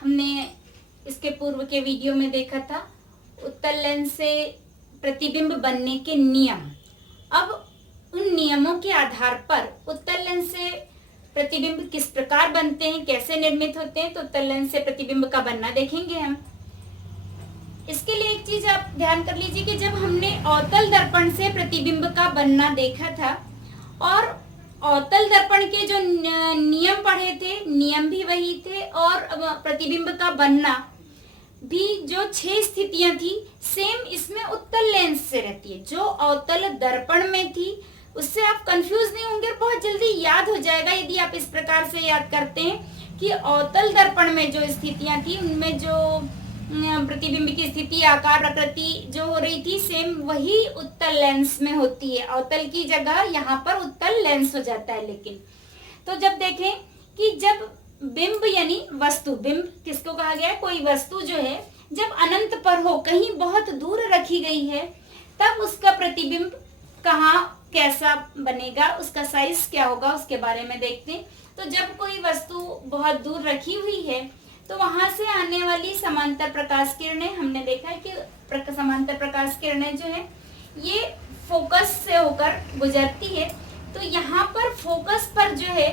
हमने इसके पूर्व के वीडियो में देखा था उत्तल लेंस से प्रतिबिंब बनने के नियम। अब उन नियमों के आधार पर उत्तल लेंस से प्रतिबिंब किस प्रकार बनते हैं, कैसे निर्मित होते हैं, तो उत्तल लेंस से प्रतिबिंब का बनना देखेंगे हम। इसके लिए एक चीज आप ध्यान कर लीजिए कि जब हमने अवतल दर्पण से प्रतिबिंब का बनना देखा था और अवतल दर्पण के जो नियम पढ़े थे, नियम भी वही थे और प्रतिबिंब का बनना भी जो 6 स्थितियां थी सेम इसमें उत्तल लेंस से रहती है। जो अवतल दर्पण में थी उससे आप कंफ्यूज नहीं होंगे, बहुत जल्दी याद हो जाएगा यदि आप इस प्रकार से याद करते हैं कि अवतल दर्पण में जो स्थितियां थी उनमें जो प्रतिबिंब की स्थिति, आकार, प्रकृति जो हो रही थी सेम वही उत्तल लेंस में होती है। अवतल की जगह यहाँ पर उत्तल लेंस हो जाता है। लेकिन तो जब देखें कि जब बिंब यानी वस्तु, बिंब किसको कहा गया है, कोई वस्तु जो है जब अनंत पर हो, कहीं बहुत दूर रखी गई है, तब उसका प्रतिबिंब कहाँ कैसा बनेगा, उसका साइज क्या होगा, उसके बारे में देखते हैं। तो जब कोई वस्तु बहुत दूर रखी हुई है तो वहां से आने वाली समांतर प्रकाश किरणें, हमने देखा है कि समांतर प्रकाश किरणें जो है ये फोकस से होकर गुजरती है। तो यहाँ पर फोकस पर जो है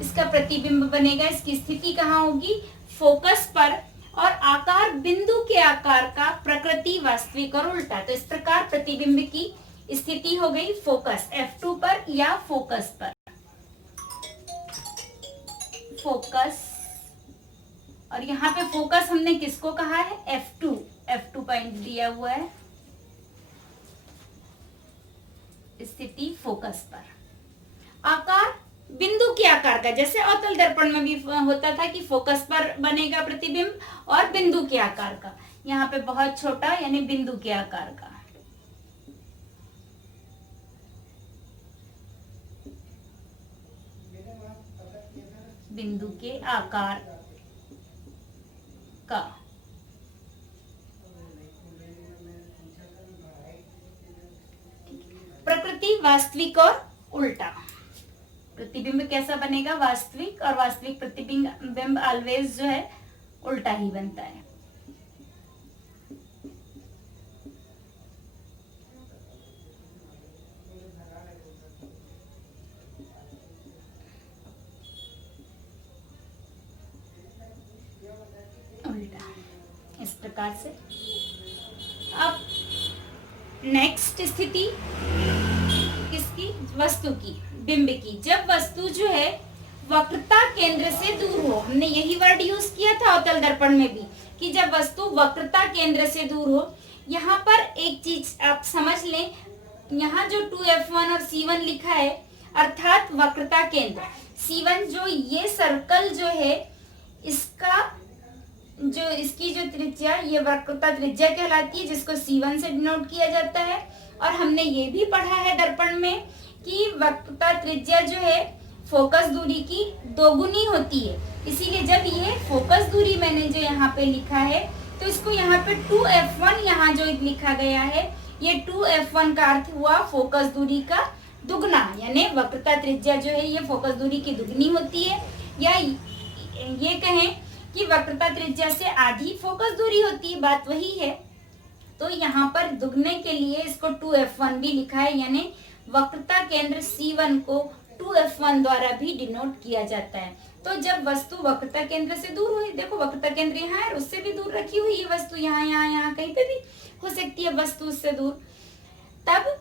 इसका प्रतिबिंब बनेगा। इसकी स्थिति कहाँ होगी, फोकस पर, और आकार बिंदु के आकार का, प्रकृति वास्तविक और उल्टा। तो इस प्रकार प्रतिबिंब की स्थिति हो गई फोकस, F2 पर या फोकस पर, फोकस। और यहाँ पे फोकस हमने किसको कहा है, F2, F2 पॉइंट दिया हुआ है, स्थिति फोकस पर। आकार बिंदु के आकार का, जैसे अवतल दर्पण में भी होता था कि फोकस पर बनेगा प्रतिबिंब और बिंदु के आकार का, यहाँ पे बहुत छोटा यानी बिंदु के आकार का। बिंदु के आकार का। प्रकृति वास्तविक और उल्टा। प्रतिबिंब कैसा बनेगा, वास्तविक, और वास्तविक प्रतिबिंब ऑलवेज जो है उल्टा ही बनता है। उल्टा इस प्रकार से। अब नेक्स्ट स्थिति किसकी, वस्तु की, बिंब की। जब वस्तु जो है वक्रता केंद्र से दूर हो, हमने यही वर्ड यूज किया था अवतल दर्पण में भी कि जब वस्तु वक्रता केंद्र से दूर हो। यहाँ पर एक चीज आप समझ लें, यहाँ जो 2F1 और C1 लिखा है अर्थात वक्रता केंद्र C1, जो ये सर्कल जो है इसका जो इसकी जो त्रिज्या, ये वक्रता त्रिज्या कहलाती है, जिसको C1 से डिनोट किया जाता है। और हमने ये भी पढ़ा है दर्पण में कि वक्रता त्रिज्या जो है फोकस दूरी की दोगुनी होती है। इसीलिए जब ये फोकस दूरी मैंने जो यहाँ पे लिखा है तो इसको यहाँ पे 2F1 यहाँ जो लिखा गया है, ये 2F1 का अर्थ हुआ फोकस दूरी का दुगना, यानी वक्रता त्रिज्या जो है ये फोकस दूरी की दुगनी होती है, या ये कहें कि वक्रता त्रिज्या से आधी फोकस दूरी होती है, बात वही है। तो यहाँ पर दुगने के लिए इसको 2F1 भी लिखा है, यानी वक्रता केंद्र C1 को 2F1 द्वारा भी डिनोट किया जाता है। तो जब वस्तु वक्रता केंद्र से दूर हुई, देखो वक्रता केंद्र यहाँ है, उससे भी दूर रखी हुई है वस्तु, यहाँ यहाँ यहाँ कहीं पे भी हो सकती है वस्तु उससे दूर, तब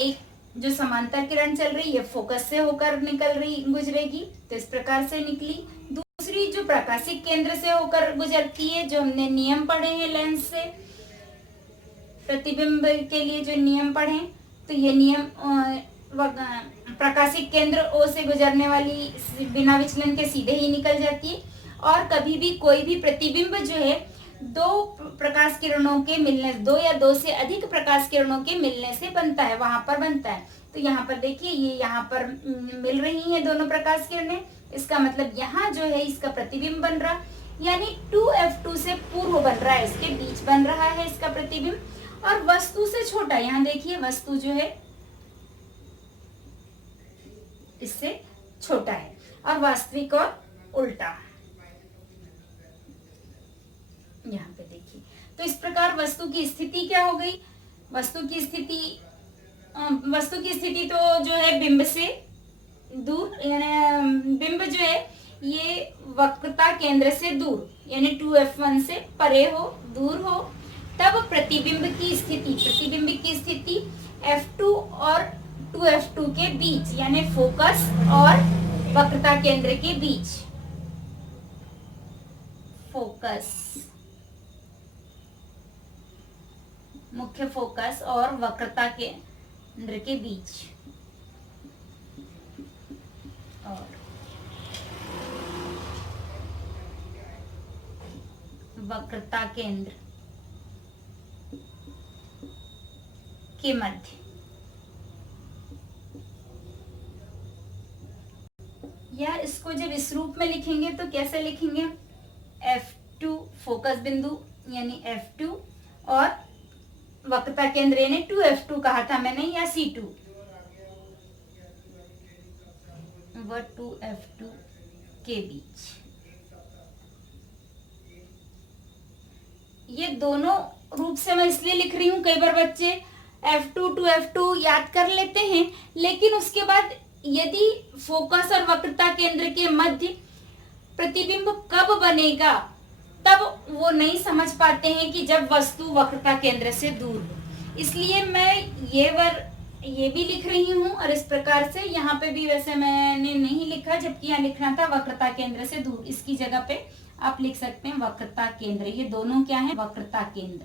एक जो समांतर किरण चल रही है फोकस से होकर निकल रही, गुजरेगी, तो इस प्रकार से निकली। दूसरी जो प्रकाशिक केंद्र से होकर गुजरती है, जो हमने नियम पढ़े हैं लेंस से प्रतिबिंब के लिए जो नियम पढ़े, तो ये नियम प्रकाशिक केंद्र O से गुजरने वाली बिना विचलन के सीधे ही निकल जाती है। और कभी भी कोई भी प्रतिबिंब जो है दो प्रकाश किरणों के मिलने, दो या दो से अधिक प्रकाश किरणों के मिलने से बनता है, वहां पर बनता है। तो यहाँ पर देखिए ये यहाँ पर मिल रही हैं दोनों प्रकाश किरणें, इसका मतलब यहाँ जो है इसका प्रतिबिंब बन रहा, यानी 2F2 से पूर्व बन रहा है, इसके बीच बन रहा है इसका प्रतिबिंब, और वस्तु से छोटा। यहाँ देखिए वस्तु जो है इससे छोटा है, और वास्तविक और उल्टा। यहाँ पे देखिए। तो इस प्रकार वस्तु की स्थिति क्या हो गई, वस्तु की स्थिति तो जो है बिंब से दूर, यानी बिंब जो है ये वक्रता केंद्र से दूर यानी 2f1 से परे हो, दूर हो। तब प्रतिबिंब की स्थिति f2 और 2f2 के बीच यानी फोकस और वक्रता केंद्र के बीच, फोकस, मुख्य फोकस और वक्रता केंद्र के बीच, और वक्रता केंद्र के मध्य। या इसको जब इस रूप में लिखेंगे तो कैसे लिखेंगे, F2 फोकस बिंदु यानी F2 और वक्रता केंद्र यानी 2F2 कहा था मैंने, या C2 व 2F2 के बीच। ये दोनों रूप से मैं इसलिए लिख रही हूं, कई बार बच्चे F2 2F2 याद कर लेते हैं, लेकिन उसके बाद यदि फोकस और वक्रता केंद्र के मध्य प्रतिबिंब कब बनेगा तब वो नहीं समझ पाते हैं कि जब वस्तु वक्रता केंद्र से दूर हो। इसलिए मैं ये भी लिख रही हूं, और इस प्रकार से यहाँ पे भी वैसे मैंने नहीं लिखा, जबकि यहाँ लिखना था वक्रता केंद्र से दूर, इसकी जगह पे आप लिख सकते हैं वक्रता केंद्र। ये दोनों क्या है, वक्रता केंद्र,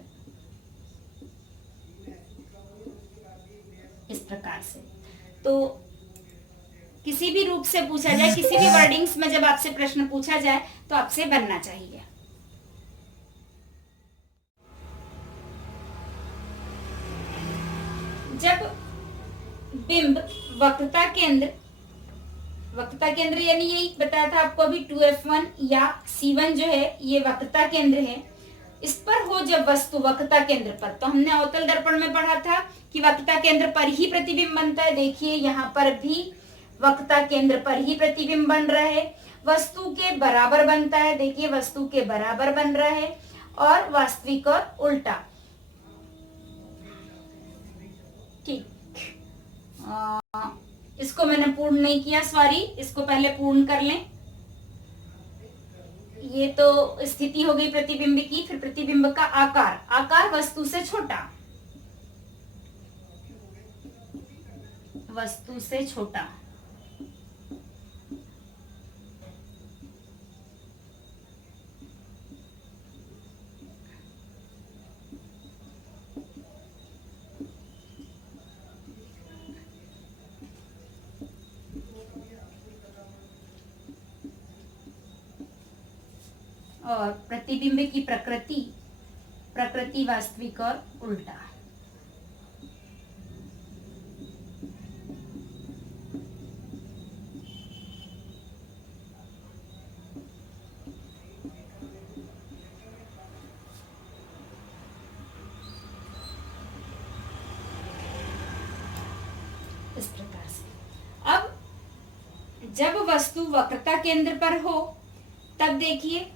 इस प्रकार से। तो किसी भी रूप से पूछा जाए, किसी भी वर्डिंग्स में जब आपसे प्रश्न पूछा जाए तो आपसे बनना चाहिए। जब बिंब वक्रता केंद्र यानी यही बताया था आपको अभी 2f1 या C1 जो है ये वक्रता केंद्र है, इस पर हो जब वस्तु वक्रता केंद्र पर, तो हमने अवतल दर्पण में पढ़ा था कि वक्रता केंद्र पर ही प्रतिबिंब बनता है। देखिए यहाँ पर भी वक्रता केंद्र पर ही प्रतिबिंब बन रहा है, वस्तु के बराबर बनता है, देखिए वस्तु के बराबर बन रहा है, और वास्तविक और उल्टा। ठीक, इसको मैंने पूर्ण नहीं किया, सॉरी, इसको पहले पूर्ण कर लें। ये तो स्थिति हो गई प्रतिबिंब की, फिर प्रतिबिंब का आकार वस्तु से छोटा, वस्तु से छोटा, और प्रतिबिंब की प्रकृति वास्तविक और उल्टा। इस प्रकार से अब जब वस्तु वक्रता केंद्र पर हो, तब देखिए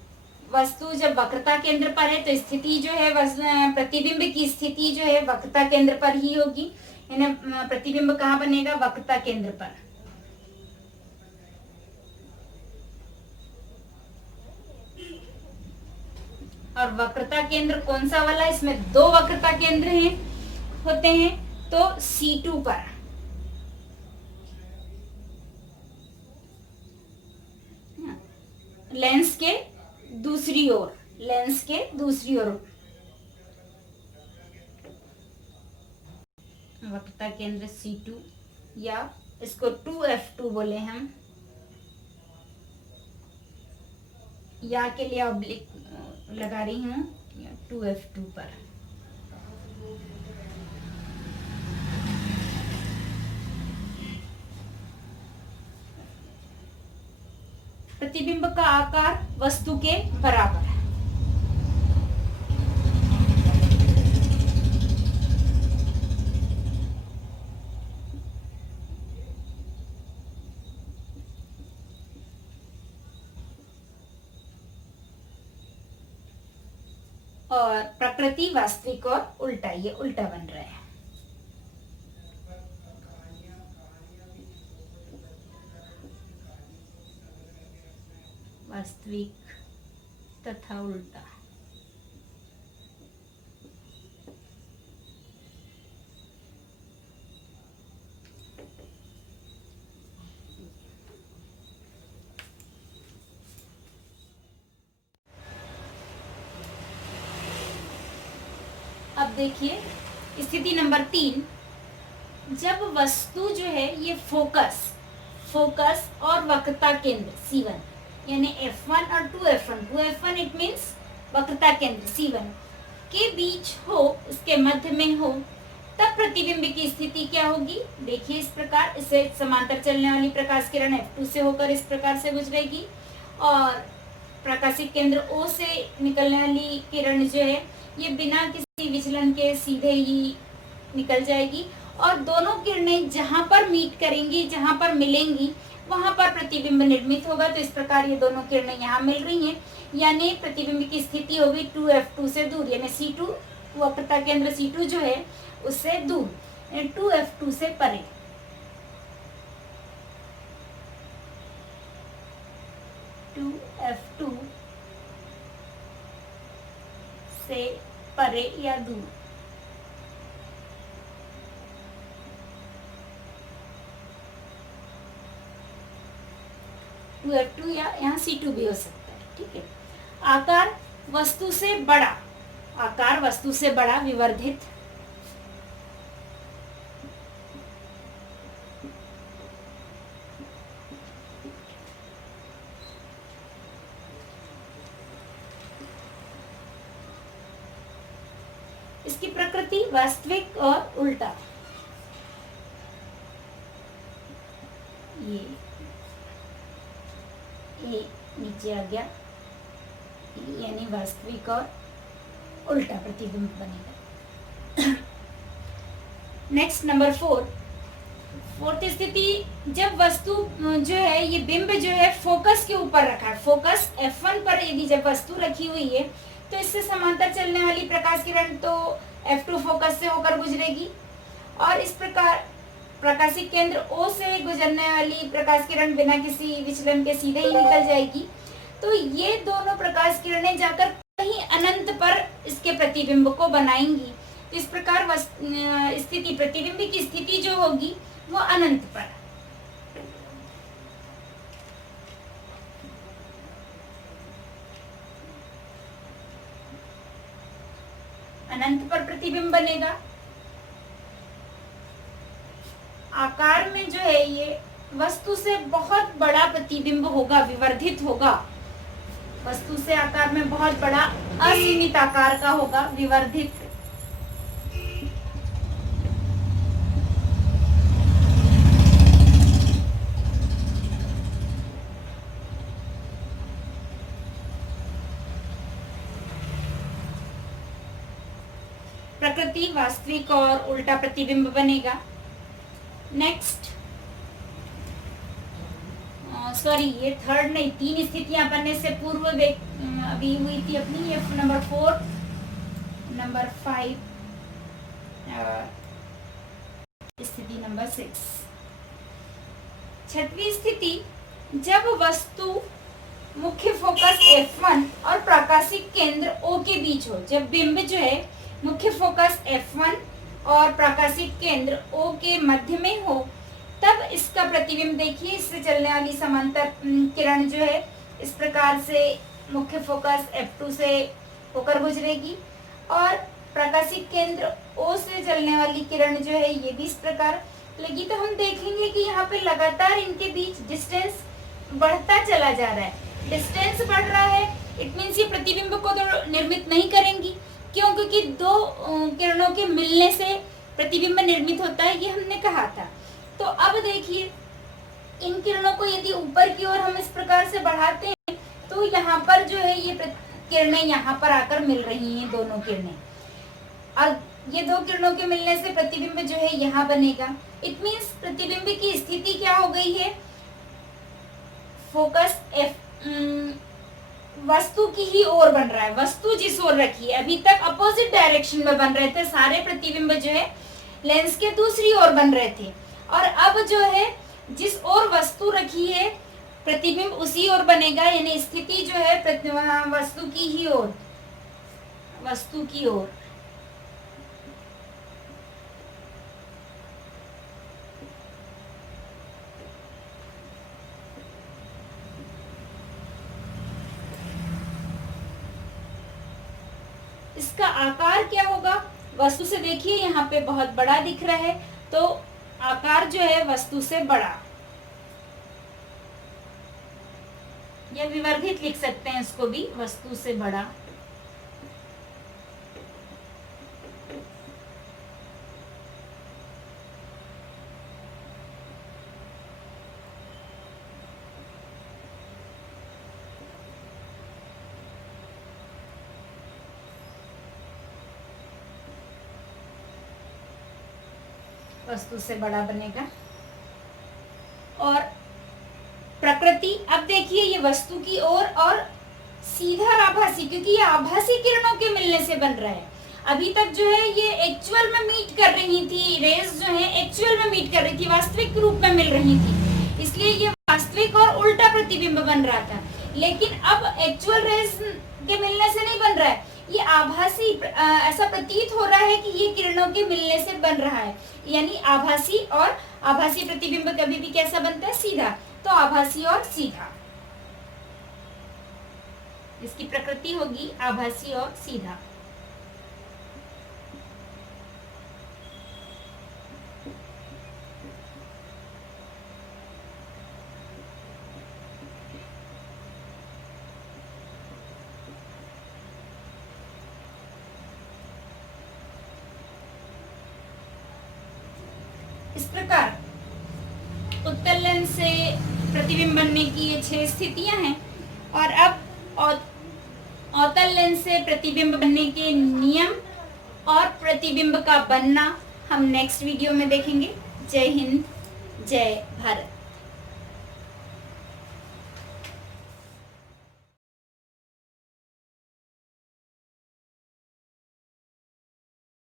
वस्तु जब वक्रता केंद्र पर है तो स्थिति जो है प्रतिबिंब की स्थिति जो है वक्रता केंद्र पर ही होगी, यानी प्रतिबिंब कहाँ बनेगा, वक्रता केंद्र पर। और वक्रता केंद्र कौन सा वाला, इसमें दो वक्रता केंद्र होते हैं, तो C2 पर, लेंस के दूसरी ओर, वक्रता केंद्र C2, या इसको 2F2 बोले हम, या के लिए ऑब्लिक लगा रही हूं, 2F2 पर। प्रतिबिंब का आकार वस्तु के बराबर है। और प्रकृति, वास्तविक और उल्टा, ये उल्टा बन रहा है। वास्तविक तथा उल्टा। अब देखिए स्थिति नंबर 3, जब वस्तु जो है ये फोकस और वक्रता केंद्र C1 यानी F1 और 2F1, 2F1 इट मीन्स वक्रता केंद्र C1 के बीच हो, इसके मध्य में हो, तब प्रतिबिंब की स्थिति क्या होगी? देखिए इस प्रकार, इसे समांतर चलने वाली प्रकाश किरण F2 से होकर इस प्रकार से गुजरेगी और प्रकाशिक केंद्र O से निकलने वाली किरण जो है ये बिना किसी विचलन के सीधे ही निकल जाएगी और दोनों किरणें जहां पर मीट करेंगी, जहां पर मिलेंगी, वहां पर प्रतिबिंब निर्मित होगा। तो इस प्रकार ये दोनों किरणें यहाँ मिल रही हैं, यानी प्रतिबिंब की स्थिति होगी 2F2 से दूर, यानी C2 वक्रता केंद्र C2 जो है उससे दूर, 2F2 से परे। F2 से परे या दूर। F2 या यहाँ C2 भी हो सकता है, ठीक है। आकार वस्तु से बड़ा विवर्धित इसकी प्रकृति वास्तविक और उल्टा। ये नीचे आ गया, यानी वास्तविक और उल्टा प्रतिबिंब बनेगा। नेक्स्ट नंबर 4, फोर्थ स्थिति, जब वस्तु जो है ये बिंब जो है फोकस के ऊपर रखा है, फोकस F1 पर यदि जब वस्तु रखी हुई है तो इससे समांतर चलने वाली प्रकाश किरण तो F2 फोकस से होकर गुजरेगी और इस प्रकार प्रकाशिक केंद्र O से गुजरने वाली प्रकाश किरण बिना किसी विचलन के सीधे ही निकल जाएगी। तो ये दोनों प्रकाश किरणें जाकर कहीं अनंत पर इसके प्रतिबिंब को बनाएंगी। तो इस प्रकार स्थिति, प्रतिबिंब की स्थिति जो होगी वो अनंत पर। अनंत पर प्रतिबिंब बनेगा। आकार में जो है ये वस्तु से बहुत बड़ा प्रतिबिंब होगा, विवर्धित होगा। वस्तु से आकार में बहुत बड़ा असीमित आकार का होगा, विवर्धित। प्रकृति वास्तविक और उल्टा प्रतिबिंब बनेगा। नेक्स्ट, सॉरी ये थर्ड नहीं, 3 स्थितियां बनने से पूर्व अभी हुई थी अपनी, ये नंबर 4, नंबर 5, स्थिति नंबर 6। छठवीं स्थिति, जब वस्तु मुख्य फोकस F1 और प्रकाशिक केंद्र O के बीच हो, जब बिंब जो है मुख्य फोकस F1 और प्रकाशिक केंद्र O के मध्य में हो, तब इसका प्रतिबिंब देखिए, इससे चलने वाली समांतर किरण जो है इस प्रकार से मुख्य फोकस F2 से होकर गुजरेगी और प्रकाशिक केंद्र O से चलने वाली किरण जो है ये भी इस प्रकार लगी। तो हम देखेंगे कि यहाँ पे लगातार इनके बीच डिस्टेंस बढ़ता चला जा रहा है। डिस्टेंस बढ़ रहा है, इट मीन्स ये प्रतिबिंब को तो निर्मित नहीं करेंगी। क्यों? क्योंकि दो किरणों के मिलने से प्रतिबिंब निर्मित होता है, ये हमने कहा था। तो अब देखिए, इन किरणों को यदि ऊपर की ओर हम इस प्रकार से बढ़ाते हैं तो यहाँ पर जो है ये किरणें यहाँ पर आकर मिल रही हैं, दोनों किरणें। और ये दो किरणों के मिलने से प्रतिबिंब जो है यहाँ बनेगा। इट मीन्स प्रतिबिंब की स्थिति क्या हो गई है? फोकस वस्तु की ही ओर बन रहा है, वस्तु जिस ओर रखी है। अभी तक अपोजिट डायरेक्शन में बन रहे थे सारे प्रतिबिंब जो है, लेंस के दूसरी ओर बन रहे थे, और अब जो है जिस ओर वस्तु रखी है प्रतिबिंब उसी ओर बनेगा, यानी स्थिति जो है वस्तु की ही ओर, वस्तु की ओर। इसका आकार क्या होगा? वस्तु से देखिए यहाँ पे बहुत बड़ा दिख रहा है, तो आकार जो है वस्तु से बड़ा, या विवर्धित लिख सकते हैं इसको भी, वस्तु से बड़ा। वस्तु से बड़ा बनेगा। और प्रकृति, अब देखिए ये वस्तु की ओर और सीधा और आभासी, क्योंकि ये आभासी किरणों के मिलने से बन रहा है। अभी तक जो है ये एक्चुअल में मीट कर रही थी, रेज जो है एक्चुअल में मीट कर रही थी, वास्तविक रूप में मिल रही थी, इसलिए ये वास्तविक और उल्टा प्रतिबिंब बन रहा था। लेकिन अब एक्चुअल रेज के मिलने से नहीं बन रहा है, ये आभासी, ऐसा प्रतीत हो रहा है कि ये किरणों के मिलने से बन रहा है। यानी आभासी और आभासी प्रतिबिंब कभी भी कैसा बनता है? सीधा। तो आभासी और सीधा, इसकी प्रकृति होगी आभासी और सीधा। इस प्रकार उत्तल लेंस से प्रतिबिंब बनने की ये 6 स्थितियां हैं, और अब अवतल लेंस से प्रतिबिंब बनने के नियम और प्रतिबिंब का बनना हम नेक्स्ट वीडियो में देखेंगे। जय हिंद, जय भारत।